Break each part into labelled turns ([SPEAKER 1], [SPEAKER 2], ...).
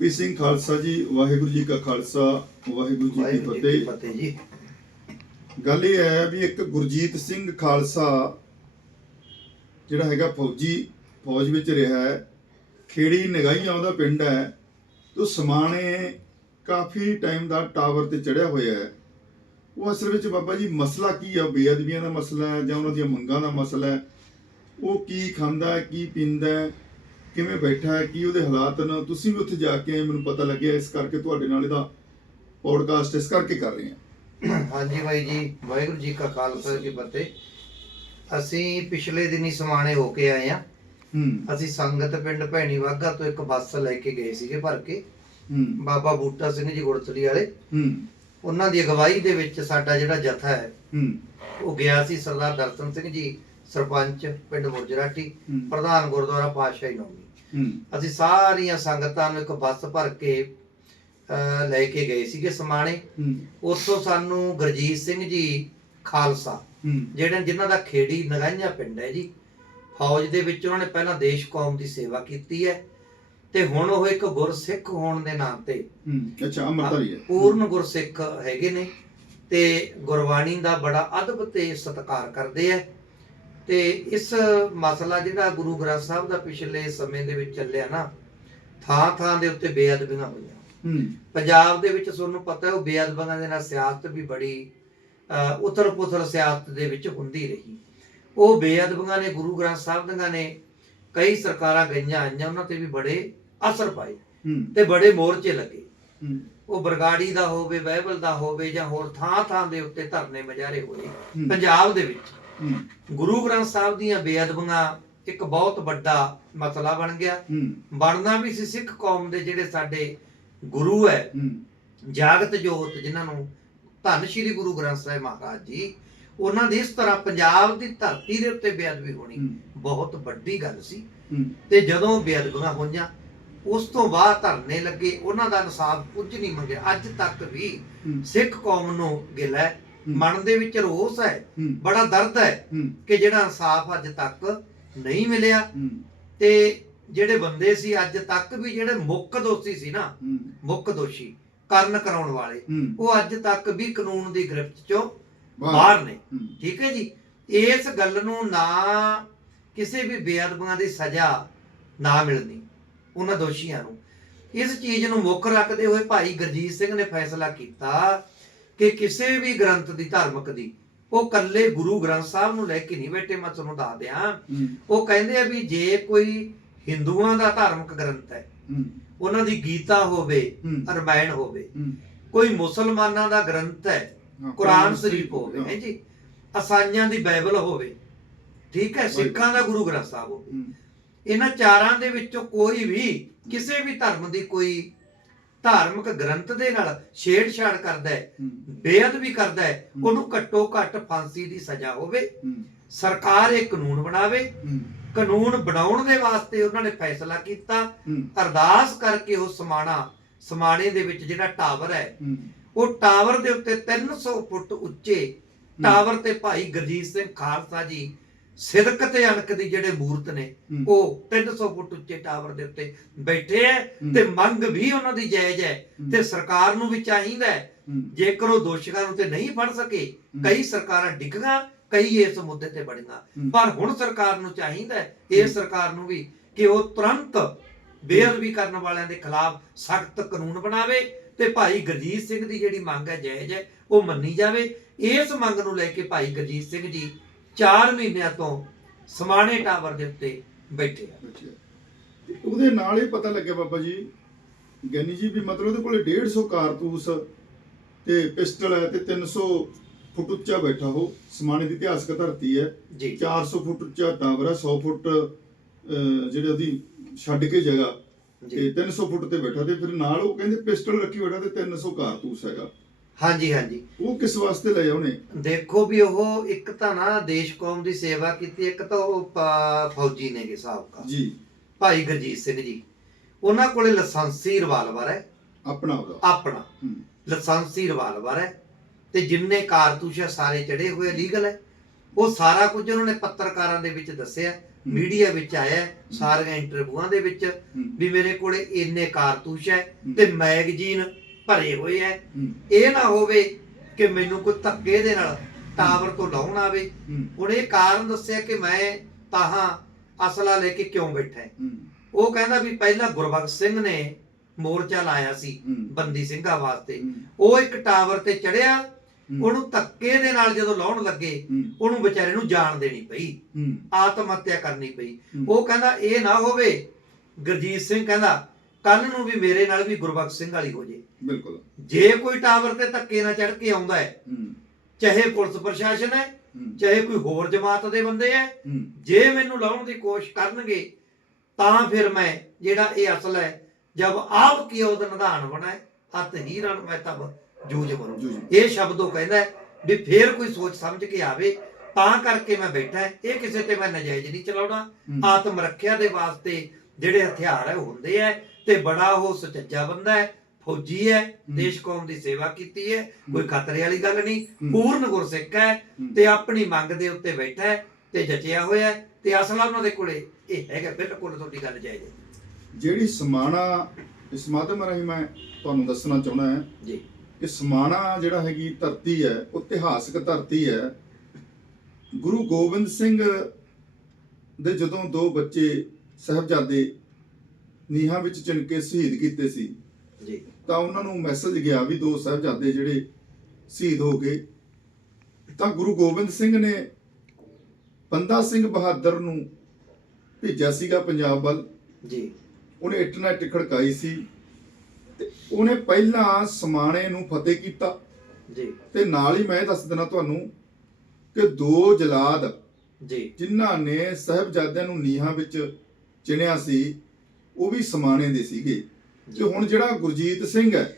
[SPEAKER 1] ਪੀ ਸਿੰਘ ਖਾਲਸਾ ਜੀ ਵਾਹਿਗੁਰੂ ਜੀ ਕਾ ਖਾਲਸਾ ਵਾਹਿਗੁਰੂ ਜੀ ਕੀ ਫਤਿਹ।
[SPEAKER 2] ਜੀ।
[SPEAKER 1] ਗੱਲ ਇਹ ਹੈ ਵੀ ਇੱਕ ਗੁਰਜੀਤ ਸਿੰਘ ਖਾਲਸਾ ਜਿਹੜਾ ਹੈਗਾ ਫੌਜੀ ਫੌਜ ਵਿੱਚ ਰਿਹਾ ਹੈ। ਖੇੜੀ ਨਗਾਈਆਂ ਉਹਦਾ ਪਿੰਡ ਹੈ। ਤੋਂ ਸਮਾਣੇ ਕਾਫੀ ਟਾਈਮ ਦਾ ਟਾਵਰ ਤੇ ਚੜਿਆ ਹੋਇਆ ਹੈ। ਉਹ ਅਸਲ ਵਿੱਚ ਬਾਬਾ ਜੀ ਮਸਲਾ ਕੀ ਆ? ਬੇਅਦਬੀਆਂ ਦਾ ਮਸਲਾ ਹੈ ਜਾਂ ਉਹਨਾਂ ਦੀਆਂ ਮੰਗਾਂ ਦਾ ਮਸਲਾ ਹੈ? ਉਹ ਕੀ ਖਾਂਦਾ ਕੀ ਪੀਂਦਾ ਹੈ? ਕਿਵੇਂ ਬੈਠਾ ਹੈ ਕੀ ਉਹਦੇ ਹਾਲਾਤ ਨੇ ਤੁਸੀਂ ਵੀ ਉੱਥੇ ਜਾ ਕੇ ਆਏ, ਮੈਨੂੰ ਪਤਾ ਲੱਗਿਆ ਇਸ ਕਰਕੇ ਤੁਹਾਡੇ ਨਾਲ ਇਹਦਾ ਪੋਡਕਾਸਟ ਇਸ ਕਰਕੇ ਕਰ ਰਹੇ ਹਾਂ।
[SPEAKER 2] ਹਾਂਜੀ ਬਾਈ ਜੀ ਵਾਹਿਗੁਰੂ ਜੀ ਕਾ ਖਾਲਸਾ ਜੀ ਫਤਿਹ। ਅਸੀਂ ਪਿਛਲੇ ਦਿਨੀ ਸਮਾਣੇ ਹੋ ਕੇ ਆਏ ਆ
[SPEAKER 1] ਹੂੰ।
[SPEAKER 2] ਅਸੀਂ ਸੰਗਤ ਪਿੰਡ ਭੈਣੀ ਵਾਗਾ ਤੋਂ ਇੱਕ ਬੱਸ ਲੈ ਕੇ ਗਏ ਸੀਗੇ ਭਰ ਕੇ।
[SPEAKER 1] ਹੂੰ।
[SPEAKER 2] ਬਾਬਾ ਬੂਟਾ ਸਿੰਘ ਜੀ ਗੁਰਤਲੀ ਵਾਲੇ।
[SPEAKER 1] ਹੂੰ।
[SPEAKER 2] ਉਹਨਾਂ ਦੀ ਅਗਵਾਈ ਦੇ ਵਿੱਚ ਸਾਡਾ ਜਿਹੜਾ ਜਥਾ ਹੈ
[SPEAKER 1] ਹੂੰ।
[SPEAKER 2] ਉਹ ਗਿਆ ਸੀ ਸਰਦਾਰ ਦਰਸ਼ਨ ਸਿੰਘ ਜੀ ਸਰਪੰਚ ਪਿੰਡ ਮੁਰਜਰਾਟੀ
[SPEAKER 1] ਹੂੰ।
[SPEAKER 2] ਪ੍ਰਧਾਨ ਗੁਰਦੁਆਰਾ ਪਾਤਸ਼ਾਹੀ ਨੌਵੀਂ
[SPEAKER 1] ਹੂੰ।
[SPEAKER 2] ਅਸੀਂ ਸਾਰੀਆਂ ਸੰਗਤਾਂ ਨੂੰ ਇੱਕ ਬੱਸ ਭਰ ਕੇ ਅਹ, ਲੈ ਕੇ ਗਏ ਸੀਗੇ ਸਮਾਣੇ।
[SPEAKER 1] ਹੂੰ।
[SPEAKER 2] ਉੱਥੋਂ ਸਾਨੂੰ ਗੁਰਜੀਤ ਸਿੰਘ ਜੀ ਖਾਲਸਾ
[SPEAKER 1] ਹੂੰ।
[SPEAKER 2] ਜਿਹੜੇ ਜਿਨ੍ਹਾਂ ਦਾ ਖੇੜੀ ਨਗਾਈਆਂ ਪਿੰਡ ਹੈ ਜੀ ਫੌਜ ਦੇ ਵਿੱਚ ਉਹਨਾਂ ਨੇ ਪਹਿਲਾਂ ਦੇਸ਼ ਕੌਮ ਦੀ ਸੇਵਾ ਕੀਤੀ ਹੈ। ਤੇ ਹੁਣ ਉਹ ਇੱਕ ਗੁਰਸਿੱਖ ਹੋਣ ਦੇ ਨਾਤੇ
[SPEAKER 1] ਹੂੰ। ਅੱਛਾ ਅਮਰਤਾਰੀ ਹੈ।
[SPEAKER 2] ਪੂਰਨ ਗੁਰਸਿੱਖ ਹੈਗੇ ਨੇ। ਤੇ ਗੁਰਬਾਣੀ ਦਾ ਬੜਾ ਅਦਬ ਤੇ ਸਤਿਕਾਰ ਕਰਦੇ ਆ ਤੇ ਇਸ ਮਸਲਾ ਜਿਹੜਾ ਗੁਰੂ ਗ੍ਰੰਥ ਸਾਹਿਬ ਦਾ ਪਿਛਲੇ ਸਮੇਂ ਦੇ ਵਿੱਚ ਚੱਲਿਆ ਨਾ ਥਾਂ ਥਾਂ ਦੇ ਉੱਤੇ ਬੇਅਦਬੀਆਂ ਹੋਈਆਂ। ਪੰਜਾਬ ਦੇ ਵਿੱਚ ਤੁਹਾਨੂੰ ਪਤਾ ਹੈ ਉਹ ਬੇਅਦਬਾਂ ਦੇ ਨਾਲ ਸਿਆਸਤ ਵੀ ਬੜੀ ਪੁਥਲ ਸਿਆਸਤ ਦੇ ਵਿੱਚ ਹੁੰਦੀ ਰਹੀ। ਉਹ ਬੇਅਦਬਾਂ ਨੇ ਗੁਰੂ ਗ੍ਰੰਥ ਸਾਹਿਬ ਦੀਆਂ ਨੇ ਕਈ ਸਰਕਾਰਾਂ ਗਈਆਂ ਆਈਆਂ ਉਹਨਾਂ ਤੇ ਵੀ ਬੜੇ ਅਸਰ ਪਾਏ ਤੇ ਬੜੇ ਮੋਰਚੇ ਲੱਗੇ। ਉਹ ਬਰਗਾੜੀ ਦਾ ਹੋਵੇ ਬਾਈਬਲ ਦਾ ਹੋਵੇ ਜਾਂ ਹੋਰ ਥਾਂ ਥਾਂ ਦੇ ਉੱਤੇ ਧਰਨੇ ਮਜਾਰੇ ਹੋਏ। ਪੰਜਾਬ ਦੇ ਵਿੱਚ। ਗੁਰੂ ਗ੍ਰੰਥ ਸਾਹਿਬ ਦੀਆਂ ਬੇਅਦਬੀਆਂ ਇੱਕ ਬਹੁਤ ਵੱਡਾ ਮਸਲਾ ਬਣ ਗਿਆ। ਬਣਨਾ ਵੀ ਸੀ ਸਿੱਖ ਕੌਮ ਦੇ ਜਿਹੜੇ ਸਾਡੇ ਗੁਰੂ ਹੈ। ਜਾਗਤ ਜੋਤ ਜਿਨ੍ਹਾਂ ਨੂੰ ਧੰਨ ਸ਼੍ਰੀ ਗੁਰੂ ਗ੍ਰੰਥ ਸਾਹਿਬ ਮਹਾਰਾਜ ਜੀ ਉਹਨਾਂ ਦੀ ਇਸ ਤਰ੍ਹਾਂ ਪੰਜਾਬ ਦੀ ਧਰਤੀ ਦੇ ਉੱਤੇ ਬੇਅਦਬੀ ਹੋਣੀ। ਬਹੁਤ ਵੱਡੀ ਗੱਲ ਸੀ। ਤੇ ਜਦੋਂ ਬੇਅਦਬੀਆਂ ਹੋਈਆਂ ਉਸ ਤੋਂ ਬਾਅਦ ਧਰਨੇ ਲੱਗੇ ਉਹਨਾਂ ਦਾ ਇਨਸਾਫ ਕੁਝ ਨਹੀਂ ਮੰਗਿਆ। ਅੱਜ ਤੱਕ ਵੀ ਸਿੱਖ ਕੌਮ ਨੂੰ ਗਿਲਾ ਹੂੰ। ਮਨ ਦੇ ਵਿੱਚ ਰੋਸ ਹੈ ਬੜਾ ਦਰਦ ਹੈ ਕਿ ਜਿਹੜਾ ਇਨਸਾਫ ਅੱਜ ਤੱਕ ਨਹੀਂ ਮਿਲਿਆ। ਤੇ ਜਿਹੜੇ ਬੰਦੇ ਸੀ ਅੱਜ ਤੱਕ ਵੀ ਜਿਹੜੇ ਮੁੱਖ ਦੋਸ਼ੀ ਸੀ ਨਾ ਮੁੱਖ ਦੋਸ਼ੀ ਕਰਨ ਕਰਾਉਣ ਵਾਲੇ ਉਹ ਅੱਜ ਤੱਕ ਵੀ ਕਾਨੂੰਨ ਦੀ ਗ੍ਰਿਫਤ ਚੋਂ ਬਾਹਰ। ਨੇ। ਠੀਕ ਹੈ ਜੀ? ਇਸ ਗੱਲ ਨੂੰ ਨਾ ਕਿਸੇ ਵੀ ਬੇਅਦਬੀਆਂ ਦੀ ਸਜ਼ਾ ਨਾ ਮਿਲਣੀ ਉਹਨਾਂ ਦੋਸ਼ੀਆਂ ਨੂੰ। ਇਸ ਚੀਜ਼ ਨੂੰ ਮੁੱਖ ਰੱਖਦੇ ਹੋਏ ਭਾਈ ਗੁਰਜੀਤ ਸਿੰਘ ਨੇ ਫੈਸਲਾ ਕੀਤਾ ਕਿ ਕਿਸੇ ਵੀ ਗ੍ਰੰਥ ਦੀ ਧਾਰਮਿਕ ਦੀ ਉਹ ਕੱਲੇ ਗੁਰੂ ਗ੍ਰੰਥ ਸਾਹਿਬ ਨੂੰ ਲੈ ਕੇ ਨਹੀਂ ਬੈਠੇ ਮੈਂ ਤੁਹਾਨੂੰ ਦੱਸ ਦਿਆਂ। ਉਹ ਕਹਿੰਦੇ ਆ ਵੀ ਜੇ ਕੋਈ ਹਿੰਦੂਆਂ ਦਾ ਧਾਰਮਿਕ ਗ੍ਰੰਥ ਹੈ ਉਹਨਾਂ ਦੀ ਗੀਤਾ ਹੋਵੇ। ਰਮਾਇਣ ਹੋਵੇ ਕੋਈ ਮੁਸਲਮਾਨਾਂ ਦਾ ਗ੍ਰੰਥ ਹੈ ਕੁਰਾਨ ਸ਼ਰੀਫ ਹੋਵੇ ਹੈ ਜੀ? ਅਸਾਈਆਂ ਦੀ ਬਾਈਬਲ ਹੋਵੇ ਠੀਕ ਹੈ ਸਿੱਖਾਂ ਦਾ ਗੁਰੂ ਗ੍ਰੰਥ ਸਾਹਿਬ ਹੋਵੇ। ਇਹਨਾਂ ਚਾਰਾਂ ਦੇ ਵਿੱਚੋਂ ਕੋਈ ਵੀ ਕਿਸੇ ਵੀ ਧਰਮ ਦੀ ਕੋਈ ਧਾਰਮਿਕ ਗ੍ਰੰਥ ਦੇ ਨਾਲ ਛੇੜਛਾੜ ਕਰਦਾ ਹੈ ਬੇਅਦਬੀ ਕਰਦਾ ਹੈ। ਉਹਨੂੰ ਘੱਟੋ ਘੱਟ ਫਾਂਸੀ ਦੀ ਸਜ਼ਾ ਹੋਵੇ ਸਰਕਾਰ ਇਹ ਕਾਨੂੰਨ ਬਣਾਵੇ ਕਾਨੂੰਨ ਬਣਾਉਣ ਦੇ ਵਾਸਤੇ ਉਹਨਾਂ ਨੇ ਫੈਸਲਾ ਕੀਤਾ ਅਰਦਾਸ ਕਰਕੇ ਉਹ ਸਮਾਣਾ ਸਮਾਣੇ ਦੇ ਵਿੱਚ ਜਿਹੜਾ ਟਾਵਰ ਹੂੰ ਉਹ ਟਾਵਰ ਦੇ ਉੱਤੇ 300 ਫੁੱਟ ਉੱਚੇ ਟਾਵਰ ਤੇ ਭਾਈ ਗੁਰਜੀਤ ਸਿੰਘ ਖਾਲਸਾ ਜੀ ਸਿਦਕ ਤੇ ਅਣਖ ਦੀ ਜਿਹੜੇ ਮੂਰਤ ਨੇ। ਉਹ 300 ਫੁੱਟ ਉੱਚੇ ਟਾਵਰ ਦੇ ਉੱਤੇ ਬੈਠੇ ਐ। ਤੇ ਮੰਗ ਵੀ ਉਹਨਾਂ ਦੀ ਜਾਇਜ਼ ਹੈ। ਤੇ ਸਰਕਾਰ ਨੂੰ ਵੀ ਚਾਹੀਦਾ ਹੈ ਜੇਕਰ ਉਹ ਦੋਸ਼ੀਆਂ ਨੂੰ ਤੇ ਨਹੀਂ ਫੜ ਸਕੇ। ਕਈ ਸਰਕਾਰਾਂ ਡਿੱਗੀਆਂ ਕਈ ਇਸ ਮੁੱਦੇ ਤੇ ਬੜੀਆਂ। ਪਰ ਹੁਣ ਸਰਕਾਰ ਨੂੰ ਚਾਹੀਦਾ ਇਹ ਸਰਕਾਰ ਨੂੰ ਵੀ ਕਿ ਉਹ ਤੁਰੰਤ ਬੇਅਦਬੀ ਕਰਨ ਵਾਲਿਆਂ ਦੇ ਖਿਲਾਫ ਸਖਤ ਕਾਨੂੰਨ ਬਣਾਵੇ ਤੇ ਭਾਈ ਗੁਰਜੀਤ ਸਿੰਘ ਦੀ ਜਿਹੜੀ ਮੰਗ ਹੈ ਜਾਇਜ਼ ਹੈ ਉਹ ਮੰਨੀ ਜਾਵੇ ਇਸ ਮੰਗ ਨੂੰ ਲੈ ਕੇ ਭਾਈ ਗੁਰਜੀਤ ਸਿੰਘ ਜੀ 4 ਮਹੀਨਿਆਂ ਤੋਂ ਸਮਾਣੇ ਟਾਵਰ ਦੇ ਉੱਤੇ ਬੈਠੇ ਆ।
[SPEAKER 1] ਤੇ ਉਹਦੇ ਨਾਲ ਹੀ ਪਤਾ ਲੱਗਿਆ ਬਾਬਾ ਜੀ ਗਿਆਨੀ ਜੀ ਵੀ ਮਤਲਬ ਉਹਦੇ ਕੋਲੇ 150 ਕਾਰਤੂਸ ਤੇ ਪਿਸਟਲ ਹੈ ਤੇ 300 ਫੁੱਟ ਉੱਚਾ ਬੈਠਾ ਉਹ ਸਮਾਣੇ ਦੀ ਇਤਿਹਾਸਕ ਧਰਤੀ ਹੈ।
[SPEAKER 2] ਜੀ।
[SPEAKER 1] 400 ਫੁੱਟ ਉੱਚਾ ਟਾਵਰ ਹੈ 100 ਫੁੱਟ ਜਿਹੜੇ ਉਹਦੀ ਛੱਡ ਕੇ ਜਗ੍ਹਾ ਤੇ
[SPEAKER 2] ਜੀ
[SPEAKER 1] 300 ਫੁੱਟ ਤੇ ਬੈਠਾ ਤੇ ਫਿਰ ਨਾਲ ਉਹ ਕਹਿੰਦੇ ਪਿਸਟਲ ਰੱਖੀ ਬੈਠਾ ਤੇ 300 ਕਾਰਤੂਸ ਹੈਗਾ।
[SPEAKER 2] ਹਾਂਜੀ ਹਾਂਜੀ।
[SPEAKER 1] ਉਹ ਕਿਸ ਵਾਸਤੇ ਲਿਆ ਉਹਨੇ?
[SPEAKER 2] ਦੇਖੋ ਵੀ ਉਹ ਇੱਕ ਤਾਂ ਨਾ ਦੇਸ਼ ਕੌਮ ਦੀ ਸੇਵਾ ਕੀਤੀ ਇੱਕ ਤਾਂ ਉਹ ਪ- ਫੌਜੀ ਨੇਗੇ ਸਾਬਕਾ
[SPEAKER 1] ਜੀ।
[SPEAKER 2] ਭਾਈ ਗੁਰਜੀਤ ਸਿੰਘ ਜੀ। ਉਹਨਾਂ ਕੋਲੇ ਲਾਇਸੈਂਸੀ ਰਿਵਾਲਵਰ ਹੈ।
[SPEAKER 1] ਆਪਣਾ ਉਹਦਾ।
[SPEAKER 2] ਆਪਣਾ।
[SPEAKER 1] ਹੂੰ।
[SPEAKER 2] ਲਾਇਸੈਂਸੀ ਰਿਵਾਲਵਰ ਹੈ ਤੇ ਜਿੰਨੇ ਕਾਰਤੂਸ ਸਾਰੇ ਚੜੇ ਹੋਏ ਲੀਗਲ ਹੈ। ਉਹ ਸਾਰਾ ਕੁਝ ਉਹਨਾਂ ਨੇ ਪੱਤਰਕਾਰਾਂ ਦੇ ਵਿੱਚ ਦੱਸਿਆ ਮੀਡੀਆ ਵਿੱਚ ਆਇਆ ਸਾਰੀਆਂ ਇੰਟਰਵਿਊਆਂ ਦੇ ਵਿੱਚ
[SPEAKER 1] ਹੂੰ,
[SPEAKER 2] ਵੀ ਮੇਰੇ ਕੋਲੇ ਇੰਨੇ ਕਾਰਤੂਸ ਹੈ
[SPEAKER 1] ਹੂੰ,
[SPEAKER 2] ਤੇ ਮੈਗਜ਼ੀਨ ਭਰੇ ਹੋਏ ਹੂੰ, ਇਹ ਨਾ ਹੋਵੇ ਕਿ ਮੈਨੂੰ ਕੋਈ ਧੱਕੇ ਦੇ ਨਾਲ ਟਾਵਰ ਤੋਂ ਲਾਉਣ ਆਵੇ। ਹੁਣ ਇਹ ਕਾਰਨ ਦੱਸਿਆ ਕਿ ਮੈਂ ਤਾਹਾਂ ਅਸਲਾ ਲੈ ਕੇ ਕਿਉਂ ਬੈਠਾ ਉਹ ਕਹਿੰਦਾ ਵੀ ਪਹਿਲਾਂ ਗੁਰਬਖਸ਼ ਸਿੰਘ ਨੇ ਮੋਰਚਾ ਲਾਇਆ ਸੀ ਬੰਦੀ ਸਿੰਘਾਂ ਵਾਸਤੇ। ਉਹ ਇੱਕ ਟਾਵਰ ਤੇ ਚੜਿਆ। ਉਹਨੂੰ ਧੱਕੇ ਦੇ ਨਾਲ ਜਦੋਂ ਲਾਉਣ ਲੱਗੇ ਉਹਨੂੰ ਵਿਚਾਰੇ ਨੂੰ ਜਾਨ ਦੇਣੀ ਪਈ। ਆਤਮ ਹੱਤਿਆ ਕਰਨੀ ਪਈ। ਉਹ ਕਹਿੰਦਾ ਇਹ ਨਾ ਹੋਵੇ ਗੁਰਜੀਤ ਸਿੰਘ ਕਹਿੰਦਾ ਕੱਲ ਨੂੰ ਵੀ ਮੇਰੇ ਨਾਲ ਵੀ ਗੁਰਬਖਸ਼ ਸਿੰਘ ਵਾਲੀ ਹੋ ਜੇ।
[SPEAKER 1] ਬਿਲਕੁਲ।
[SPEAKER 2] ਜੇ ਕੋਈ ਟਾਵਰ ਤੇ ਧੱਕੇ ਨਾਲ ਚੜ ਕੇ ਆਉਂਦਾ ਹੈ ਚਾਹੇ ਪੁਲਿਸ ਪ੍ਰਸ਼ਾਸਨ ਹੈ ਚਾਹੇ ਕੋਈ ਹੋਰ ਜਮਾਤ ਦੇ ਬੰਦੇ ਹੈ ਜੇ ਮੈਨੂੰ ਲਾਉਣ ਦੀ ਕੋਸ਼ਿਸ਼ ਕਰਨਗੇ ਤਾਂ ਫਿਰ ਮੈਂ ਜਿਹੜਾ ਇਹ ਅਸਲ ਹੈ ਜਬ ਆਪ ਕੀ ਉਹਦਾ ਨਿਧਾਨ ਬਣਾਏ ਅਤ ਹੀ ਰਣ ਮੈਂ ਤਬ ਜੂਝ
[SPEAKER 1] ਜੂਝ।
[SPEAKER 2] ਇਹ ਸ਼ਬਦ ਉਹ ਕਹਿੰਦਾ ਵੀ ਫੇਰ ਕੋਈ ਸੋਚ ਸਮਝ ਕੇ ਆਵੇ ਤਾਂ ਕਰਕੇ ਮੈਂ ਬੈਠਾ। ਇਹ ਕਿਸੇ ਤੇ ਮੈਂ ਨਜਾਇਜ਼ ਨਹੀਂ ਚਲਾਉਣਾ। ਆਤਮ ਰੱਖਿਆ ਦੇ ਵਾਸਤੇ ਜਿਹੜੇ ਹਥਿਆਰ ਹੈ ਹੁੰਦੇ ਹੈ ਤੇ ਬੜਾ ਉਹ ਸੁਚੱਜਾ ਬੰਦਾ ਹੈ। ਫੌਜੀ ਹੈ ਦੇਸ਼ ਕੌਮ ਦੀ ਸੇਵਾ ਕੀਤੀ ਹੈ ਕੋਈ ਖਤਰੇ ਵਾਲੀ ਗੱਲ ਨਹੀਂ। ਪੂਰਨ ਗੁਰਸਿੱਖ ਹੈ ਤੇ ਆਪਣੀ ਮੰਗ ਦੇ ਉੱਤੇ ਬੈਠਾ ਹੈ ਤੇ ਜਚਿਆ ਹੋਇਆ ਹੈ ਤੇ ਅਸਲ ਉਹਨਾਂ ਦੇ ਕੋਲੇ ਇਹ ਹੈਗਾ ਬਿਲਕੁਲ ਤੁਹਾਡੀ ਗੱਲ ਜਾਇਜ਼ ਹੈ।
[SPEAKER 1] ਜਿਹੜੀ ਸਮਾਣਾ ਇਸ ਮਾਧਿਅਮ ਰਾਹੀਂ ਮੈਂ ਤੁਹਾਨੂੰ ਦੱਸਣਾ ਚਾਹੁੰਦਾ ਹਾਂ
[SPEAKER 2] ਜੀ।
[SPEAKER 1] ਕਿ ਸਮਾਣਾ ਜਿਹੜਾ ਹੈਗੀ ਧਰਤੀ ਹੈ ਉਹ ਇਤਿਹਾਸਕ ਧਰਤੀ ਹੈ ਗੁਰੂ ਗੋਬਿੰਦ ਸਿੰਘ ਦੇ ਜਦੋਂ ਦੋ ਬੱਚੇ ਸਾਹਿਬਜ਼ਾਦੇ ਨੀਹਾਂ ਵਿੱਚ ਚਿਣਕੇ ਸ਼ਹੀਦ ਕੀਤੇ ਸੀ
[SPEAKER 2] ਜੀ।
[SPEAKER 1] ਤਾਂ ਉਹਨਾਂ ਨੂੰ ਮੈਸੇਜ ਗਿਆ ਵੀ ਦੋ ਸਾਹਿਬਜ਼ਾਦੇ ਜਿਹੜੇ ਸ਼ਹੀਦ ਹੋ ਗਏ। ਤਾਂ ਗੁਰੂ ਗੋਬਿੰਦ ਸਿੰਘ ਨੇ ਬੰਦਾ ਸਿੰਘ ਬਹਾਦਰ ਨੂੰ ਭੇਜਿਆ ਸੀਗਾ ਪੰਜਾਬ ਵੱਲ।
[SPEAKER 2] ਜੀ।
[SPEAKER 1] ਉਹਨੇ ਇੱਟ ਨਾਲ ਇੱਟ ਖੜਕਾਈ ਸੀ ਤੇ ਉਹਨੇ ਪਹਿਲਾਂ ਸਮਾਣੇ ਨੂੰ ਫਤਿਹ ਕੀਤਾ।
[SPEAKER 2] ਜੀ।
[SPEAKER 1] ਤੇ ਨਾਲ ਹੀ ਮੈਂ ਦੱਸ ਦੇਣਾ ਤੁਹਾਨੂੰ ਕਿ ਦੋ ਜਲਾਦ
[SPEAKER 2] ਜੀ।
[SPEAKER 1] ਜਿਨ੍ਹਾਂ ਨੇ ਸਾਹਿਬਜ਼ਾਦਿਆਂ ਨੂੰ ਨੀਹਾਂ ਵਿੱਚ ਚਿਣਿਆ ਸੀ ਉਹ ਵੀ ਸਮਾਣੇ ਦੇ ਸੀਗੇ। ਤੇ ਹੁਣ ਜਿਹੜਾ ਗੁਰਜੀਤ ਸਿੰਘ ਹੈ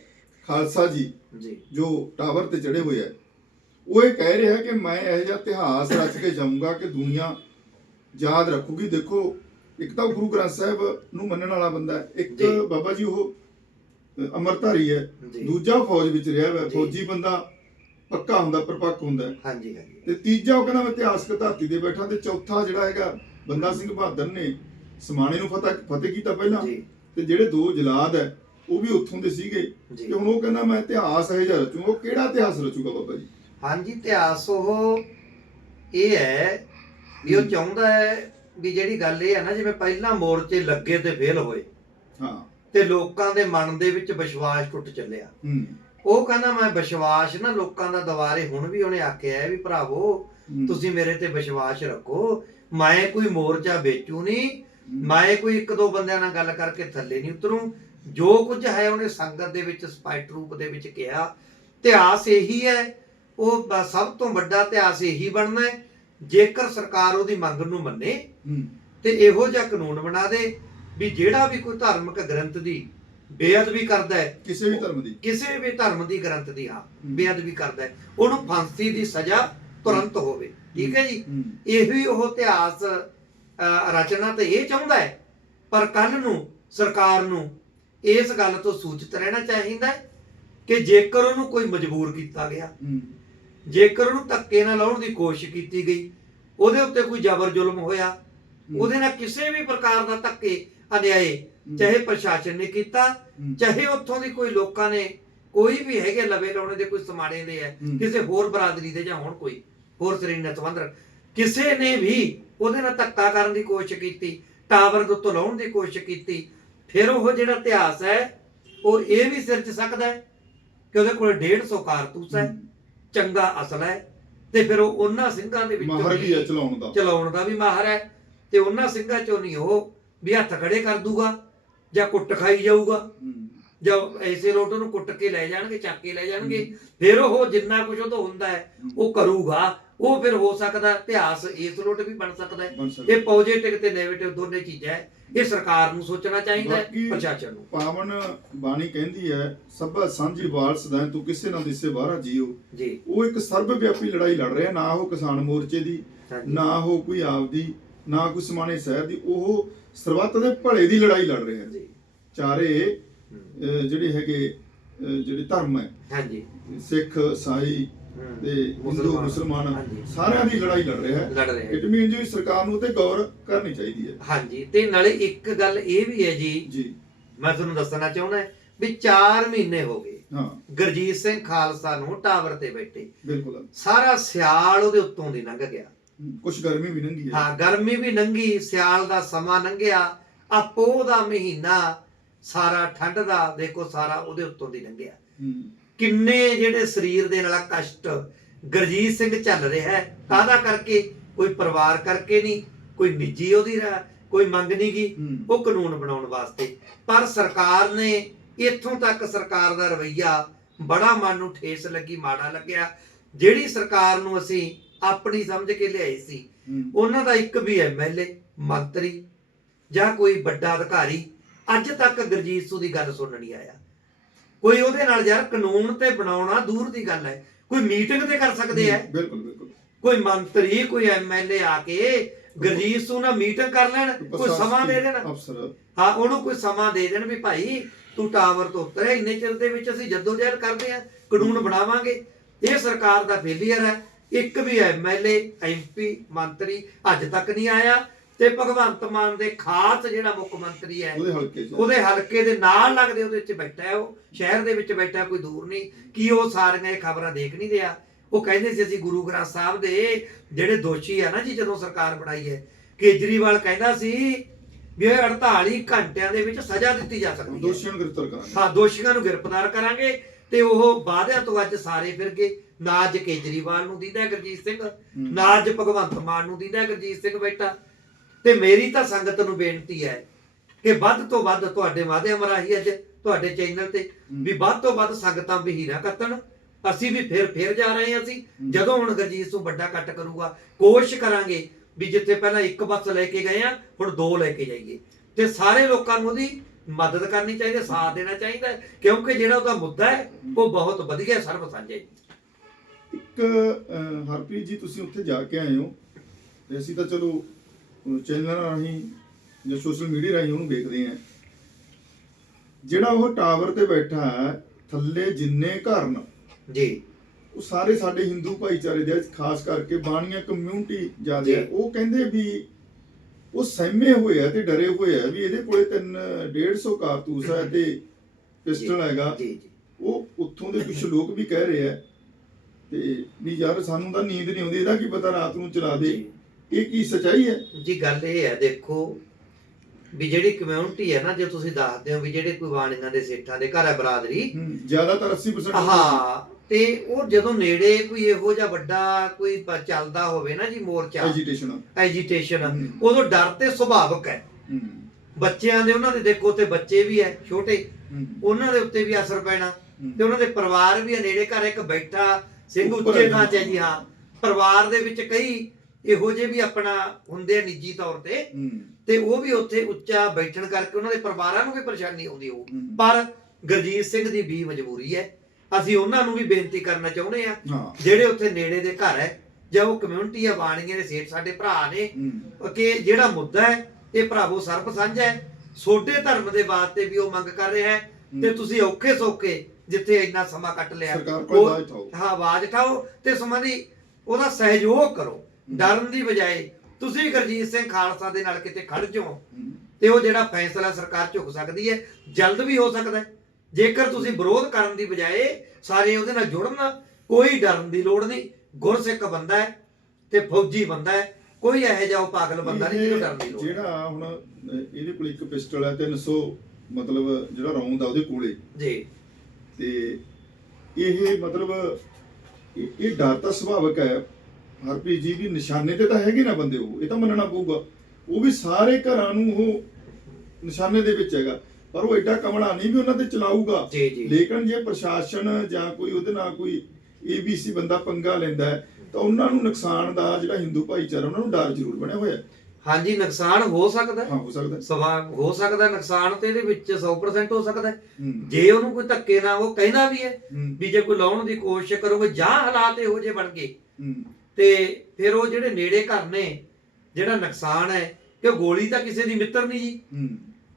[SPEAKER 1] ਖਾਲਸਾ ਜੀ
[SPEAKER 2] ਜੀ।
[SPEAKER 1] ਜੋ ਟਾਵਰ ਤੇ ਚੜੇ ਹੋਏ ਹੈ ਉਹ ਇਹ ਕਹਿ ਰਿਹਾ ਕਿ ਮੈਂ ਇਹੋ ਜਿਹਾ ਇਤਿਹਾਸ ਰਚ ਕੇ ਜਾਊਂਗਾ ਕਿ ਦੁਨੀਆ ਯਾਦ ਰੱਖੂਗੀ। ਦੇਖੋ ਇੱਕ ਤਾਂ ਗੁਰੂ ਗ੍ਰੰਥ ਸਾਹਿਬ ਨੂੰ ਮੰਨਣ ਵਾਲਾ ਬੰਦਾ ਹੈ। ਇੱਕ
[SPEAKER 2] ਜੀ।
[SPEAKER 1] ਬਾਬਾ ਜੀ ਉਹ ਅ, ਅੰਮ੍ਰਿਤਧਾਰੀ ਹੈ।
[SPEAKER 2] ਜੀ।
[SPEAKER 1] ਦੂਜਾ ਫੌਜ ਵਿੱਚ ਰਿਹਾ ਹੋਇਆ।
[SPEAKER 2] ਜੀ।
[SPEAKER 1] ਫੌਜੀ ਬੰਦਾ ਪੱਕਾ ਹੁੰਦਾ ਪਰਪੱਕ ਹੁੰਦਾ ਹੈ।
[SPEAKER 2] ਹਾਂਜੀ ਹਾਂਜੀ।
[SPEAKER 1] ਤੇ ਤੀਜਾ ਉਹ ਕਹਿੰਦਾ ਮੈਂ ਇਤਿਹਾਸਕ ਧਰਤੀ ਤੇ ਬੈਠਾ ਤੇ ਚੌਥਾ ਜਿਹੜਾ ਹੈਗਾ ਬੰਦਾ ਸਿੰਘ ਬਹਾਦਰ ਨੇ ਸਮਾਣੇ ਨੂੰ ਫਤਿਹ ਫਤਿਹ ਕੀਤਾ ਪਹਿਲਾਂ।
[SPEAKER 2] ਜੀ।
[SPEAKER 1] ਤੇ ਜਿਹੜੇ ਦੋ ਜਲਾਦ ਹੈ ਉਹ ਵੀ ਉੱਥੋਂ ਦੇ ਸੀਗੇ। ਤੇ ਹੁਣ ਉਹ ਕਹਿੰਦਾ ਮੈਂ ਇਤਿਹਾਸ ਇਹ ਜਿਹਾ ਰਚੂਗਾ। ਉਹ ਕਿਹੜਾ ਇਤਿਹਾਸ ਰਚੂਗਾ ਬਾਬਾ ਜੀ?
[SPEAKER 2] ਹਾਂਜੀ ਇਤਿਹਾਸ ਉਹ ਇਹ ਹੈ ਵੀ ਉਹ। ਚਾਹੁੰਦਾ ਹੈ ਵੀ ਜਿਹੜੀ ਗੱਲ ਇਹ ਹੈ ਨਾ ਜਿਵੇਂ ਪਹਿਲਾਂ ਮੋਰਚੇ ਲੱਗੇ ਤੇ ਫੇਲ ਹੋਏ।
[SPEAKER 1] ਹਾਂ।
[SPEAKER 2] ਤੇ ਲੋਕਾਂ ਦੇ ਮਨ ਦੇ ਵਿੱਚ ਵਿਸ਼ਵਾਸ ਟੁੱਟ ਚੱਲਿਆ।
[SPEAKER 1] ਹੂੰ।
[SPEAKER 2] ਉਹ ਕਹਿੰਦਾ ਮੈਂ ਵਿਸ਼ਵਾਸ ਨਾ ਲੋਕਾਂ ਦਾ ਦੁਬਾਰੇ ਹੁਣ ਵੀ ਉਹਨੇ ਆਖਿਆ ਵੀ ਭਰਾਵੋ ਤੁਸੀਂ ਮੇਰੇ ਤੇ ਵਿਸ਼ਵਾਸ ਰੱਖੋ। ਮੈਂ ਕੋਈ ਮੋਰਚਾ ਵੇਚੂ ਨਹੀਂ ਮੈਂ ਕੋਈ ਇੱਕ ਦੋ ਬੰਦਿਆਂ ਨਾਲ ਗੱਲ ਕਰਕੇ ਥੱਲੇ ਨਹੀਂ ਉਤਰੂ। ਜੋ ਕੁਝ ਹੈ ਉਹਨੇ ਸੰਗਤ ਦੇ ਵਿੱਚ ਸਪਸ਼ਟ ਰੂਪ ਦੇ ਵਿੱਚ ਕਿਹਾ। ਇਤਿਹਾਸ ਇਹੀ ਹੈ। ਉਹ ਸਭ ਤੋਂ ਵੱਡਾ ਇਤਿਹਾਸ ਇਹੀ ਬਣਨਾ ਹੈ। ਜੇਕਰ ਸਰਕਾਰ ਉਹਦੀ ਮੰਗ ਨੂੰ ਮੰਨੇ ਤੇ ਇਹੋ ਜਿਹਾ ਕਾਨੂੰਨ ਬਣਾ ਦੇ ਵੀ ਜਿਹੜਾ ਵੀ ਕੋਈ ਧਾਰਮਿਕ ਗ੍ਰੰਥ ਦੀ ਬੇਅਦਬੀ ਕਰਦਾ ਹੈ
[SPEAKER 1] ਕਿਸੇ ਵੀ ਧਰਮ ਦੀ।
[SPEAKER 2] ਕਿਸੇ ਵੀ ਧਰਮ ਦੀ ਗ੍ਰੰਥ ਦੀ ਹਾਂ। ਬੇਅਦਬੀ ਕਰਦਾ ਹੈ। ਉਹਨੂੰ ਫਾਂਸੀ ਦੀ ਸਜ਼ਾ ਤੁਰੰਤ ਹੋਵੇ। ਠੀਕ ਹੈ ਜੀ?
[SPEAKER 1] ਹੂੰ,
[SPEAKER 2] ਇਹੀ ਉਹ ਇਤਿਹਾਸ ਰਚਨਾ ਤੇ ਇਹ ਚਾਹੁੰਦਾ ਹੈ ਪਰ ਕੱਲ ਨੂੰ ਸਰਕਾਰ ਨੂੰ ਇਸ ਗੱਲ ਤੋਂ ਸੂਚਿਤ ਰਹਿਣਾ ਚਾਹੀਦਾ ਹੈ ਕਿ ਜੇਕਰ ਉਹਨੂੰ ਕੋਈ ਮਜਬੂਰ ਕੀਤਾ ਗਿਆ ਜੇਕਰ ਉਹਨੂੰ ਧੱਕੇ ਨਾਲ ਲਾਉਣ ਦੀ ਕੋਸ਼ਿਸ਼ ਕੀਤੀ ਗਈ ਉਹਦੇ ਉੱਤੇ ਕੋਈ ਜ਼ਬਰ ਜ਼ੁਲਮ ਹੋਇਆ ਉਹਦੇ ਨਾਲ ਕਿਸੇ ਵੀ ਪ੍ਰਕਾਰ ਦਾ ਧੱਕੇ ਅਨਿਆਏ ਚਾਹੇ ਪ੍ਰਸ਼ਾਸਨ ਨੇ ਕੀਤਾ ਚਾਹੇ ਉੱਥੋਂ ਦੀ ਕੋਈ ਲੋਕਾਂ ਨੇ ਕੋਈ ਵੀ ਹੈਗੇ ਲਵੇ ਲਾਉਣੇ ਦੇ ਕੋਈ ਸਮਾੜੇ ਦੇ ਹੈ ਕਿਸੇ ਹੋਰ ਬਰਾਦਰੀ ਦੇ ਜਾਂ ਹੁਣ ਕੋਈ ਹੋਰ ਸਰੀਰ ਨਾਲ ਸੰਬੰਧ ਕਿਸੇ ਨੇ ਵੀ ਉਹਦੇ ਨਾਲ ਧੱਕਾ ਕਰਨ ਦੀ ਕੋਸ਼ਿਸ਼ ਕੀਤੀ ਟਾਵਰ ਦੇ ਉੱਤੋਂ ਲਾਉਣ ਦੀ ਕੋਸ਼ਿਸ਼ ਕੀਤੀ ਫਿਰ ਉਹ ਜਿਹੜਾ ਇਤਿਹਾਸ ਹੈ ਉਹ ਇਹ ਵੀ ਸਿਰ 'ਚ ਸਕਦਾ ਹੈ ਕਿ ਉਹਦੇ ਕੋਲ 150 ਕਾਰਤੂਸ ਹੈ ਚੰਗਾ ਅਸਲ ਹੈ ਤੇ ਫਿਰ ਉਹ ਉਹਨਾਂ ਸਿੰਘਾਂ ਦੇ ਵਿੱਚੋਂ
[SPEAKER 1] ਮਾਹਰ ਵੀ ਹੈ ਚਲਾਉਣ ਦਾ।
[SPEAKER 2] ਚਲਾਉਣ ਦਾ ਵੀ ਮਾਹਰ ਹੈ ਤੇ ਉਹਨਾਂ ਸਿੰਘਾਂ ਚੋਂ ਨਹੀਂ ਉਹ ਵੀ ਹੱਥ ਖੜੇ ਕਰ ਦੂਗਾ ਜਾਂ ਕੁੱਟ ਖਾਈ ਜਾਊਗਾ ਜਾਂ ਐਸੇ ਰੋਟ ਨੂੰ ਕੁੱਟ ਕੇ ਲੈ ਜਾਣਗੇ ਚੱਕ ਕੇ ਲੈ ਜਾਣਗੇ ਫਿਰ ਉਹ ਜਿੰਨਾ ਕੁਝ ਉਹ ਤੋਂ ਹੁੰਦਾ ਹੈ ਉਹ ਕਰੂਗਾ। ਉਹ ਫਿਰ ਹੋ ਸਕਦਾ ਇਤਿਹਾਸ ਇਸ ਰੋਟ ਵੀ ਬਣ ਸਕਦਾ ਹੈ।
[SPEAKER 1] ਬਣ ਸਕਦਾ
[SPEAKER 2] ਇਹ ਪੋਜ਼ਿਟਿਵ ਤੇ ਨੈਗੇਟਿਵ ਦੋਨੇ ਚੀਜ਼ਾਂ ਹੈ। ਇਹ ਸਰਕਾਰ ਨੂੰ ਸੋਚਣਾ ਚਾਹੀਦਾ ਹੈ
[SPEAKER 1] ਬਾਕੀ-
[SPEAKER 2] ਪ੍ਰਸ਼ਾਸਨ ਨੂੰ।
[SPEAKER 1] ਪਾਵਨ ਬਾਣੀ ਕਹਿੰਦੀ ਹੈ ਸਭਾ ਸਾਂਝੀ ਵਾਲ ਸਦਾ ਤੂੰ ਕਿਸੇ ਨਾ ਦਿਸੇ ਬਾਹਰਾ ਜੀਓ।
[SPEAKER 2] ਜੀ।
[SPEAKER 1] ਉਹ ਇੱਕ ਸਰਬ ਵਿਆਪੀ ਲੜਾਈ ਲੜ ਰਿਹਾ ਨਾ ਉਹ ਕਿਸਾਨ ਮੋਰਚੇ ਦੀ
[SPEAKER 2] ਹਾਂਜੀ।
[SPEAKER 1] ਨਾ ਉਹ ਕੋਈ ਆਪਦੀ ਨਾ ਕੋਈ ਸਮਾਣੇ ਸ਼ਹਿਰ ਦੀ ਉਹ ਸਰਬੱਤ ਦੇ ਭਲੇ ਦੀ ਲੜਾਈ ਲੜ ਰਹੇ ਹਨ
[SPEAKER 2] ਜੀ।
[SPEAKER 1] ਚਾਰੇ ਅਹ, ਜਿਹੜੇ ਹੈਗੇ ਅਹ, ਜਿਹੜੇ ਧਰਮ ਹੈ।
[SPEAKER 2] ਹਾਂਜੀ।
[SPEAKER 1] ਸਿੱਖ ਈਸਾਈ
[SPEAKER 2] ਹੂੰ।
[SPEAKER 1] ਤੇ ਹਿੰਦੂ
[SPEAKER 2] ਮੁਸਲਮਾਨ।
[SPEAKER 1] ਸਾਰਿਆਂ ਦੀ ਲੜਾਈ ਲੜ ਰਿਹਾ ਹੈ।
[SPEAKER 2] ਲੜ ਰਹੇ
[SPEAKER 1] ਇਟ ਮੀਨ ਜੀ ਸਰਕਾਰ ਨੂੰ ਤੇ ਗੌਰ ਕਰਨੀ ਚਾਹੀਦੀ ਹੈ।
[SPEAKER 2] ਹਾਂਜੀ ਤੇ ਨਾਲੇ ਇੱਕ ਗੱਲ ਇਹ ਵੀ ਹੈ ਜੀ
[SPEAKER 1] ਜੀ।
[SPEAKER 2] ਮੈਂ ਤੁਹਾਨੂੰ ਦੱਸਣਾ ਚਾਹੁੰਦਾ ਵੀ 4 ਮਹੀਨੇ ਹੋ ਗਏ।
[SPEAKER 1] ਹਾਂ।
[SPEAKER 2] ਗੁਰਜੀਤ ਸਿੰਘ ਖਾਲਸਾ ਨੂੰ ਟਾਵਰ ਤੇ ਬੈਠੇ।
[SPEAKER 1] ਬਿਲਕੁਲ।
[SPEAKER 2] ਸਾਰਾ ਸਿਆਲ ਉਹਦੇ ਉੱਤੋਂ ਦੀ ਲੰਘ ਗਿਆ।
[SPEAKER 1] ਕੁਝ ਗਰਮੀ ਵੀ ਲੰਗੀ ਹੈ।
[SPEAKER 2] ਹਾਂ ਗਰਮੀ ਵੀ ਲੰਘੀ ਸਿਆਲ ਦਾ ਸਮਾਂ ਲੰਘਿਆ। ਆ ਪੋਹ ਦਾ ਮਹੀਨਾ ਸਾਰਾ ਠੰਡ ਦਾ ਦੇਖੋ ਸਾਰਾ ਉਹਦੇ ਉੱਤੋਂ ਦੀ ਲੰਘਿਆ।
[SPEAKER 1] ਹੂੰ,
[SPEAKER 2] ਕਿੰਨੇ ਜਿਹੜੇ ਸਰੀਰ ਦੇ ਨਾਲ ਕਸ਼ਟ ਗੁਰਜੀਤ ਸਿੰਘ ਚੱਲ ਰਿਹਾ ਹੈ ਕਾਹਦਾ ਕਰਕੇ? ਕੋਈ ਪਰਿਵਾਰ ਕਰਕੇ ਨਹੀਂ ਕੋਈ ਨਿੱਜੀ ਉਹਦੀ ਰਾ- ਕੋਈ ਮੰਗ ਨਹੀਂ ਗਈ ਉਹ ਕਾਨੂੰਨ ਬਣਾਉਣ ਵਾਸਤੇ। ਪਰ ਸਰਕਾਰ ਨੇ ਇੱਥੋਂ ਤੱਕ ਸਰਕਾਰ ਦਾ ਰਵਈਆ ਬੜਾ ਮਨ ਨੂੰ ਠੇਸ ਲੱਗੀ ਮਾੜਾ ਲੱਗਿਆ। ਜਿਹੜੀ ਸਰਕਾਰ ਨੂੰ ਅਸੀਂ ਆਪਣੀ ਸਮਝ ਕੇ ਲਿਆਈ ਸੀ ਉਹਨਾਂ ਦਾ ਇੱਕ ਵੀ ਐਮਐਲਏ ਮੰਤਰੀ ਜਾਂ ਕੋਈ ਵੱਡਾ ਅਧਿਕਾਰੀ ਅੱਜ ਤੱਕ ਗੁਰਜੀਤ ਸੂ ਦੀ ਗੱਲ ਸੁਣਨ ਨਹੀਂ ਆਇਆ। ਕੋਈ ਉਹਦੇ ਨਾਲ ਯਾਰ ਕਾਨੂੰਨ ਤੇ ਬਣਾਉਣਾ ਦੂਰ ਦੀ ਗੱਲ ਹੈ। ਕੋਈ ਮੀਟਿੰਗ ਤੇ ਕਰ ਸਕਦੇ ਆ
[SPEAKER 1] ਬਿਲਕੁਲ ਬਿਲਕੁਲ।
[SPEAKER 2] ਕੋਈ ਮੰਤਰੀ ਕੋਈ ਐਮਐਲਏ ਆ ਕੇ ਗੁਰਜੀਤ ਸੂ ਨਾਲ ਮੀਟਿੰਗ ਕਰ ਲੈਣ ਕੋਈ ਸਮਾਂ ਦੇ ਦੇਣ।
[SPEAKER 1] ਅਫਸਰ
[SPEAKER 2] ਹਾਂ ਉਹਨੂੰ ਕੋਈ ਸਮਾਂ ਦੇ ਦੇਣ ਵੀ ਭਾਈ ਤੂੰ ਟਾਵਰ ਤੋਂ ਉਤਰਿਆ ਇੰਨੇ ਚਿਰ ਦੇ ਵਿੱਚ ਅਸੀਂ ਜਦੋਜਹਿਦ ਕਰਦੇ ਆ ਕਾਨੂੰਨ ਬਣਾਵਾਂਗੇ। ਇਹ ਸਰਕਾਰ ਦਾ ਫੇਲੀਅਰ ਹੈ। ਇੱਕ ਵੀ ਐਮਐਲਏ ਐਮਪੀ ਮੰਤਰੀ ਅੱਜ ਤੱਕ ਨਹੀਂ ਆਇਆ। ਤੇ ਭਗਵੰਤ ਮਾਨ ਦੇ ਖਾਸ ਜਿਹੜਾ ਮੁੱਖ ਮੰਤਰੀ ਹੈ
[SPEAKER 1] ਉਹਦੇ ਹਲਕੇ 'ਚ।
[SPEAKER 2] ਉਹਦੇ ਹਲਕੇ ਦੇ ਨਾਲ ਲੱਗਦੇ ਉਹਦੇ ਵਿੱਚ ਬੈਠਾ ਹੈ ਉਹ ਸ਼ਹਿਰ ਦੇ ਵਿੱਚ ਬੈਠਾ ਕੋਈ ਦੂਰ ਨਹੀਂ। ਕੀ ਉਹ ਸਾਰੀਆਂ ਇਹ ਖਬਰਾਂ ਦੇਖ ਨਹੀਂ ਰਿਹਾ? ਉਹ ਕਹਿੰਦੇ ਸੀ ਅਸੀਂ ਗੁਰੂ ਗ੍ਰੰਥ ਸਾਹਿਬ ਦੇ ਜਿਹੜੇ ਦੋਸ਼ੀ ਆ ਨਾ ਜੀ ਜਦੋਂ ਸਰਕਾਰ ਬਣਾਈ ਹੈ ਕੇਜਰੀਵਾਲ ਕਹਿੰਦਾ ਸੀ ਵੀ ਇਹ 48 ਘੰਟਿਆਂ ਦੇ ਵਿੱਚ ਸਜ਼ਾ ਦਿੱਤੀ ਜਾ ਸਕਦੀ ਹੈ।
[SPEAKER 1] ਦੋਸ਼ੀਆਂ ਨੂੰ ਗ੍ਰਿਫਤਾਰ ਕਰਾਂਗੇ।
[SPEAKER 2] ਹਾਂ ਦੋਸ਼ੀਆਂ ਨੂੰ ਗ੍ਰਿਫਤਾਰ ਕਰਾਂਗੇ ਤੇ ਉਹ ਵਾਅਦਿਆਂ ਤੋਂ ਅੱਜ ਸਾਰੇ ਫਿਰ ਗਏ। ਨਾ ਅੱਜ ਕੇਜਰੀਵਾਲ ਨੂੰ ਦਿੰਦਾ ਗੁਰਜੀਤ ਸਿੰਘ
[SPEAKER 1] ਹੂੰ।
[SPEAKER 2] ਨਾ ਅੱਜ ਭਗਵੰਤ ਮਾਨ ਨੂੰ ਦਿੰਦਾ ਗੁਰਜੀਤ ਸਿੰਘ ਬੈਠਾ। ਤੇ ਮੇਰੀ ਤਾਂ ਸੰਗਤ ਨੂੰ ਬੇਨਤੀ ਹੈ ਕਿ ਵੱਧ ਤੋਂ ਵੱਧ ਤੁਹਾਡੇ ਮਾਧਿਅਮ ਰਾਹੀਂ ਅੱਜ ਤੁਹਾਡੇ ਚੈਨਲ ਤੇ ਵੀ ਵੱਧ ਤੋਂ ਵੱਧ ਸੰਗਤਾਂ ਬਹੀਰਾ ਕੱਤਣ। ਅਸੀਂ ਵੀ ਫਿਰ ਫਿਰ ਜਾ ਰਹੇ ਹਾਂ ਅਸੀਂ। ਜਦੋਂ ਹੁਣ ਗੁਰਜੀਤ ਤੋਂ ਵੱਡਾ ਕੱਟ ਕਰੂਗਾ ਕੋਸ਼ਿਸ਼ ਕਰਾਂਗੇ ਵੀ ਜਿੱਥੇ ਪਹਿਲਾਂ ਇੱਕ ਬੱਸ ਲੈ ਕੇ ਗਏ ਆ ਹੁਣ ਦੋ ਲੈ ਕੇ ਜਾਈਏ। ਤੇ ਸਾਰੇ ਲੋਕਾਂ ਨੂੰ ਉਹਦੀ ਮਦਦ ਕਰਨੀ ਚਾਹੀਦੀ ਹੈ, ਸਾਥ ਦੇਣਾ ਚਾਹੀਦਾ ਕਿਉਂਕਿ ਜਿਹੜਾ ਉਹਦਾ ਮੁੱਦਾ ਹੈ ਉਹ ਬਹੁਤ ਵਧੀਆ ਸਰਬ ਸਾਂਝਾ ਹੈ।
[SPEAKER 1] ਇੱਕ ਹਰਪ੍ਰੀਤ ਜੀ ਤੁਸੀਂ ਉੱਥੇ ਜਾ ਕੇ ਆਏ ਹੋ। ਤੇ ਅਸੀਂ ਤਾਂ ਚਲੋ ਚੈਨਲ ਰਾਹੀਂ ਜਾਂ ਸੋਸ਼ਲ ਮੀਡੀਆ ਰਾਹੀਂ ਉਹਨੂੰ ਵੇਖਦੇ ਆਂ ਜਿਹੜਾ ਉਹ ਟਾਵਰ ਤੇ ਬੈਠਾ ਹੈ ਥੱਲੇ ਜਿੰਨੇ ਘਰ ਨੇ
[SPEAKER 2] ਜੀ।
[SPEAKER 1] ਉਹ ਸਾਰੇ ਸਾਡੇ ਹਿੰਦੂ ਭਾਈਚਾਰੇ ਦੇ ਖਾਸ ਕਰਕੇ ਬਾਣੀਆਂ ਕਮਿਊਨਿਟੀ ਜ਼ਿਆਦਾ ਹੈ। ਉਹ ਕਹਿੰਦੇ ਵੀ ਉਹ ਸਹਿਮੇ ਹੋਏ ਆ ਤੇ ਡਰੇ ਹੋਏ ਆ ਵੀ ਇਹਦੇ ਕੋਲੇ ਤਿੰਨ 150 ਕਾਰਤੂਸ ਹੈ ਤੇ ਪਿਸਟਲ ਹੈਗਾ। ਉਹ ਉੱਥੋਂ ਦੇ ਕੁਝ ਲੋਕ ਵੀ ਕਹਿ ਰਹੇ ਆ ਤੇ ਵੀ ਯਾਰ ਸਾਨੂੰ ਤਾਂ ਨੀਂਦ ਨਹੀਂ ਆਉਂਦੀ ਇਹਦਾ ਕੀ ਪਤਾ ਰਾਤ ਨੂੰ ਚਲਾ ਦੇ। ਇਹ ਕੀ ਸਚਾਈ ਹੈ?
[SPEAKER 2] ਜੀ ਗੱਲ ਇਹ ਹੈ ਦੇਖੋ ਵੀ ਜਿਹੜੀ ਕਮਿਊਨਿਟੀ ਹੈ ਨਾ ਜੇ ਤੁਸੀਂ ਦੱਸਦੇ ਹੋ ਵੀ ਜਿਹੜੇ ਕੋਈ ਬਾਣੀਆਂ ਦੇ ਸੇਠਾਂ ਦੇ ਘਰ ਹੈ ਬਰਾਦਰੀ
[SPEAKER 1] ਜ਼ਿਆਦਾਤਰ 80%
[SPEAKER 2] ਹਾਂ ਤੇ ਉਹ ਜਦੋਂ ਨੇੜੇ ਕੋਈ ਇਹੋ ਜਿਹਾ ਵੱਡਾ ਕੋਈ ਚੱਲਦਾ ਹੋਵੇ ਨਾ ਜੀ ਮੋਰਚਾ
[SPEAKER 1] ਐਜੀਟੇਸ਼ਨ
[SPEAKER 2] ਐਜੀਟੇਸ਼ਨ। ਉਦੋਂ ਡਰ ਤੇ ਸੁਭਾਵਕ ਹੈ। ਬੱਚਿਆਂ ਦੇ ਉਹਨਾਂ ਦੇ ਦੇਖੋ ਤੇ ਬੱਚੇ ਵੀ ਹੈ ਛੋਟੇ। ਉਹਨਾਂ ਦੇ ਉੱਤੇ ਵੀ ਅਸਰ ਪੈਣਾ। ਤੇ ਉਹਨਾਂ ਦੇ ਪਰਿਵਾਰ ਵੀ ਨੇੜੇ ਘਰ ਇੱਕ ਬੈਠਾ ਸਿੰਘ ਉੱਚੇ ਥਾਂ 'ਚ।
[SPEAKER 1] ਜੀ
[SPEAKER 2] ਹਾਂ। ਪਰਿਵਾਰ ਦੇ ਵਿੱਚ ਕਈ ਇਹੋ ਜਿਹੇ ਵੀ ਆਪਣਾ ਹੁੰਦੇ ਆ ਨਿੱਜੀ ਤੌਰ ਤੇ। ਤੇ ਉਹ ਵੀ ਉੱਥੇ ਉੱਚਾ ਬੈਠਣ ਕਰਕੇ ਉਹਨਾਂ ਦੇ ਪਰਿਵਾਰਾਂ ਨੂੰ ਵੀ ਪਰੇਸ਼ਾਨੀ ਆਉਂਦੀ ਹੋਊ। ਪਰ ਗੁਰਜੀਤ ਸਿੰਘ ਦੀ ਵੀ ਮਜਬੂਰੀ ਹੈ। ਅਸੀਂ ਉਹਨਾਂ ਨੂੰ ਵੀ ਬੇਨਤੀ ਕਰਨਾ ਚਾਹੁੰਦੇ ਆ ਜਿਹੜੇ ਉੱਥੇ ਨੇੜੇ ਦੇ ਘਰ ਹੈ ਜਾਂ ਉਹ ਕਮਿਊਨਿਟੀ ਆ ਬਾਣੀਏ ਦੇ ਸੇਠ ਸਾਡੇ ਭਰਾ ਨੇ। ਕਿ ਜਿਹੜਾ ਮੁੱਦਾ ਹੈ ਇਹ ਭਰਾਵੋ ਸਰਬ ਸਾਂਝਾ ਹੈ। ਛੋਟੇ ਧਰਮ ਦੇ ਵਾਸਤੇ ਵੀ ਉਹ ਮੰਗ ਕਰ ਰਿਹਾ ਹੈ। ਤੇ ਤੁਸੀਂ ਔਖੇ ਸੌਖੇ ਜਿੱਥੇ ਇੰਨਾ ਸਮਾਂ ਕੱਟ ਲਿਆ।
[SPEAKER 1] ਸਰਕਾਰ ਆਵਾਜ਼ ਉਠਾਓ।
[SPEAKER 2] ਹਾਂ ਆਵਾਜ਼ ਉਠਾਓ ਤੇ ਸਮਾਂ ਦੀ ਉਹਦਾ ਸਹਿਯੋਗ ਕਰੋ। ਡਰਨ ਦੀ ਬਜਾਏ ਤੁਸੀਂ ਗੁਰਜੀਤ ਸਿੰਘ ਖਾਲਸਾ ਦੇ ਨਾਲ ਕਿਤੇ ਖੜ ਜਾਓ ਤੇ ਉਹ ਜਿਹੜਾ ਫੈਸਲਾ ਸਰਕਾਰ ਝੁਕ ਸਕਦੀ ਹੈ ਜਲਦ ਵੀ ਹੋ ਸਕਦਾ ਹੈ। ਜੇਕਰ ਤੁਸੀਂ ਵਿਰੋਧ ਕਰਨ ਦੀ ਬਜਾਏ ਸਾਰੇ ਉਹਦੇ ਨਾਲ ਜੁੜਨ ਕੋਈ ਡਰਨ ਦੀ ਲੋੜ ਨਹੀਂ। ਗੁਰਸਿੱਖ ਬੰਦਾ ਹੈ ਤੇ ਫੌਜੀ ਬੰਦਾ ਹੈ। ਕੋਈ ਇਹੋ ਜਿਹਾ ਉਹ ਪਾਗਲ ਬੰਦਾ ਨਹੀਂ ਜਿਹਨੂੰ ਡਰਨ ਦੀ ਲੋੜ।
[SPEAKER 1] ਜਿਹੜਾ ਹੁਣ ਇਹਦੇ ਕੋਲ ਇੱਕ ਪਿਸਟਲ ਹੈ 300 ਮਤਲਬ ਜਿਹੜਾ ਰੌਂਦ ਆ ਉਹਦੇ ਕੋਲੇ।
[SPEAKER 2] ਜੀ।
[SPEAKER 1] ਤੇ ਇਹ ਮਤਲਬ ਇਹ ਡਰ ਤਾਂ ਸੁਭਾਵਿਕ ਹੈ ਹਰਪ੍ਰੀਤ ਜੀ ਵੀ ਨਿਸ਼ਾਨੇ ਤੇ ਤਾਂ ਹੈਗੇ ਨਾ ਬੰਦੇ ਉਹ ਇਹ ਤਾਂ ਮੰਨਣਾ ਪਊਗਾ। ਉਹ ਵੀ ਸਾਰੇ ਘਰਾਂ ਨੂੰ ਉਹ ਨਿਸ਼ਾਨੇ ਦੇ ਵਿੱਚ ਹੈਗਾ। ਪਰ ਉਹ ਐਡਾ ਕਮਲਾ ਨਹੀਂ ਵੀ ਉਹਨਾਂ ਤੇ ਚਲਾਊਗਾ।
[SPEAKER 2] ਜੀ ਜੀ।
[SPEAKER 1] ਲੇਕਿਨ ਜੇ ਪ੍ਰਸ਼ਾਸਨ ਜਾਂ ਕੋਈ ਉਹਦੇ ਨਾਲ ਕੋਈ ਏਬੀਸੀ ਬੰਦਾ ਪੰਗਾ ਲੈਂਦਾ ਤਾਂ ਉਹਨਾਂ ਨੂੰ ਨੁਕਸਾਨ ਦਾ ਜਿਹੜਾ ਹਿੰਦੂ ਭਾਈਚਾਰਾ ਉਹਨਾਂ ਨੂੰ ਡਰ ਜ਼ਰੂਰ ਬਣਿਆ ਹੋਇਆ।
[SPEAKER 2] ਹਾਂਜੀ ਨੁਕਸਾਨ ਹੋ ਸਕਦਾ ਹੈ।
[SPEAKER 1] ਹਾਂ ਸਕਦਾ।
[SPEAKER 2] ਸਵਾ ਹੋ ਸਕਦਾ ਨੁਕਸਾਨ ਤੇ ਇਹਦੇ ਵਿੱਚ 100% ਹੋ ਸਕਦਾ ਜੇ ਉਹਨੂੰ ਕੋਈ ਧੱਕੇ ਨਾਲ ਉਹ ਕਹਿੰਦਾ ਵੀ ਹੈ ਵੀ ਜੇ ਕੋਈ ਲਾਉਣ ਦੀ ਕੋਸ਼ਿਸ਼ ਕਰੋਗੇ ਜਾਂ ਹਾਲਾਤ ਇਹੋ ਜਿਹੇ ਬਣ ਗਏ ਤੇ ਫਿਰ ਉਹ ਜਿਹੜੇ ਨੇੜੇ ਘਰ ਨੇ ਜਿਹੜਾ ਨੁਕਸਾਨ ਹੈ ਕਿ ਗੋਲੀ ਤਾਂ ਕਿਸੇ ਦੀ ਮਿੱਤਰ ਨਹੀਂ ਜੀ।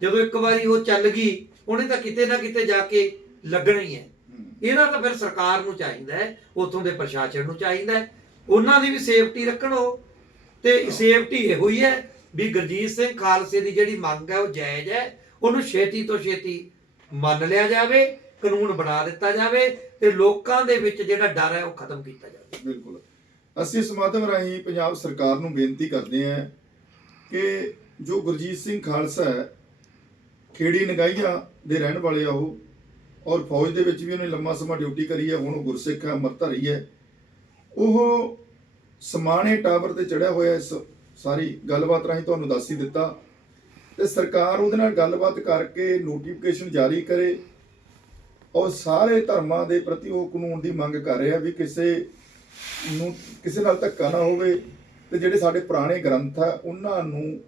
[SPEAKER 2] ਜਦੋਂ ਇੱਕ ਵਾਰੀ ਉਹ ਚੱਲ ਗਈ ਉਹਨੇ ਤਾਂ ਕਿਤੇ ਨਾ ਕਿਤੇ ਜਾ ਕੇ ਲੱਗਣਾ ਹੀ। ਹੈ। ਇਹਨਾਂ ਤਾਂ ਫਿਰ ਸਰਕਾਰ ਨੂੰ ਚਾਹੀਦਾ ਹੈ ਉੱਥੋਂ ਦੇ ਪ੍ਰਸ਼ਾਸਨ ਨੂੰ ਚਾਹੀਦਾ ਹੈ। ਉਹਨਾਂ ਦੀ ਵੀ ਸੇਫਟੀ ਰੱਖਣ। ਉਹ ਤੇ ਸੇਫਟੀ ਇਹੋ ਹੀ ਹੈ ਵੀ ਗੁਰਜੀਤ ਸਿੰਘ ਖਾਲਸੇ ਦੀ ਜਿਹੜੀ ਮੰਗ ਹੈ ਉਹ ਜਾਇਜ਼ ਹੈ। ਉਹਨੂੰ ਛੇਤੀ ਤੋਂ ਛੇਤੀ ਮੰਨ ਲਿਆ ਜਾਵੇ ਕਾਨੂੰਨ ਬਣਾ ਦਿੱਤਾ ਜਾਵੇ ਤੇ ਲੋਕਾਂ ਦੇ ਵਿੱਚ ਜਿਹੜਾ ਡਰ ਹੈ ਉਹ ਖਤਮ ਕੀਤਾ ਜਾਵੇ।
[SPEAKER 1] ਬਿਲਕੁਲ। ਅਸੀਂ ਇਸ ਮਾਧਿਅਮ ਰਾਹੀਂ ਪੰਜਾਬ ਸਰਕਾਰ ਨੂੰ ਬੇਨਤੀ ਕਰਦੇ ਹਾਂ ਕਿ ਜੋ ਗੁਰਜੀਤ ਸਿੰਘ ਖਾਲਸਾ ਹੈ, ਖੇੜੀ ਨਗਾਈਆ ਦੇ ਰਹਿਣ ਵਾਲੇ ਆ ਉਹ, ਔਰ ਫੌਜ ਦੇ ਵਿੱਚ ਵੀ ਉਹਨੇ ਲੰਮਾ ਸਮਾਂ ਡਿਊਟੀ ਕਰੀ ਹੈ, ਹੁਣ ਉਹ ਗੁਰਸਿੱਖ ਹੈ ਅੰਮ੍ਰਿਤਧਾਰੀ ਹੈ। ਉਹ ਸਮਾਣੇ ਟਾਵਰ ਤੇ ਚੜਿਆ ਹੋਇਆ ਇਸ ਸਾਰੀ ਗੱਲਬਾਤ ਰਾਹੀਂ ਤੁਹਾਨੂੰ ਦੱਸ ਹੀ ਦਿੱਤਾ ਤੇ ਸਰਕਾਰ ਉਹਦੇ ਨਾਲ ਗੱਲਬਾਤ ਕਰਕੇ ਨੋਟੀਫਿਕੇਸ਼ਨ ਜਾਰੀ ਕਰੇ ਔਰ ਸਾਰੇ ਧਰਮਾਂ ਦੇ ਪ੍ਰਤੀ ਉਹ ਕਾਨੂੰਨ ਦੀ ਮੰਗ ਕਰ ਰਿਹਾ ਵੀ ਕਿਸੇ ਨੂੰ ਕਿਸੇ ਨਾਲ ਧੱਕਾ ਨਾ ਹੋਵੇ ਤੇ ਜਿਹੜੇ ਸਾਡੇ ਪੁਰਾਣੇ ਗ੍ਰੰਥ ਆ, ਉਹਨਾਂ ਨੂੰ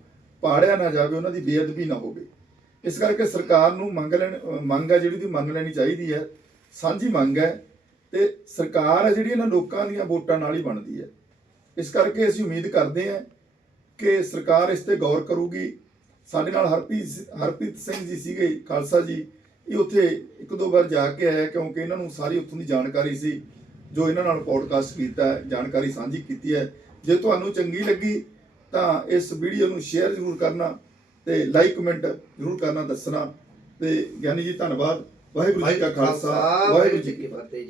[SPEAKER 1] ਪਾੜਿਆ ਨਾ ਜਾਵੇ, ਉਹਨਾਂ ਦੀ ਬੇਅਦਬੀ ਨਾ ਹੋਵੇ। ਇਸ ਕਰਕੇ ਸਰਕਾਰ ਨੂੰ ਮੰਗ ਲੈਣ, ਮੰਗ ਹੈ ਜਿਹੜੀ ਦੀ ਮੰਨ ਲੈਣੀ ਚਾਹੀਦੀ ਹੈ, ਸਾਂਝੀ ਮੰਗ ਹੈ ਤੇ ਸਰਕਾਰ ਹੈ ਜਿਹੜੀ ਇਹਨਾਂ ਲੋਕਾਂ ਦੀਆਂ ਵੋਟਾਂ ਨਾਲ ਹੀ ਬਣਦੀ ਹੈ। ਇਸ ਕਰਕੇ ਅਸੀਂ ਉਮੀਦ ਕਰਦੇ ਹਾਂ ਕਿ ਸਰਕਾਰ ਇਸ ਤੇ ਗੌਰ ਕਰੂਗੀ। ਸਾਡੇ ਨਾਲ ਹਰਪ੍ਰੀਤ ਹਰਪ੍ਰੀਤ ਸਿੰਘ ਜੀ ਸੀਗੇ, ਖਾਲਸਾ ਜੀ, ਇਹ ਉੱਥੇ ਇੱਕ ਦੋ ਵਾਰ ਜਾ ਕੇ ਆਇਆ ਕਿਉਂਕਿ ਇਹਨਾਂ ਨੂੰ ਸਾਰੀ ਉੱਥੋਂ ਦੀ ਜਾਣਕਾਰੀ ਸੀ। ਜੋ ਇਹਨਾਂ ਨਾਲ ਪੋਡਕਾਸਟ ਕੀਤਾ ਹੈ ਜਾਣਕਾਰੀ ਸਾਂਝੀ ਕੀਤੀ ਹੈ। ਜੇ ਤੁਹਾਨੂੰ ਚੰਗੀ ਲੱਗੀ ਤਾਂ ਇਸ ਵੀਡੀਓ ਨੂੰ ਸ਼ੇਅਰ ਜ਼ਰੂਰ ਕਰਨਾ ਤੇ ਲਾਈਕ ਕਮੈਂਟ ਜ਼ਰੂਰ ਕਰਨਾ ਦੱਸਣਾ। ਤੇ ਗਿਆਨੀ ਜੀ ਧੰਨਵਾਦ। ਵਾਹਿਗੁਰੂ ਜੀ ਕਾ ਖਾਲਸਾ। ਵਾਹਿਗੁਰੂ ਜੀ ਕੀ ਫਤਿਹ
[SPEAKER 2] ਫਤਿਹ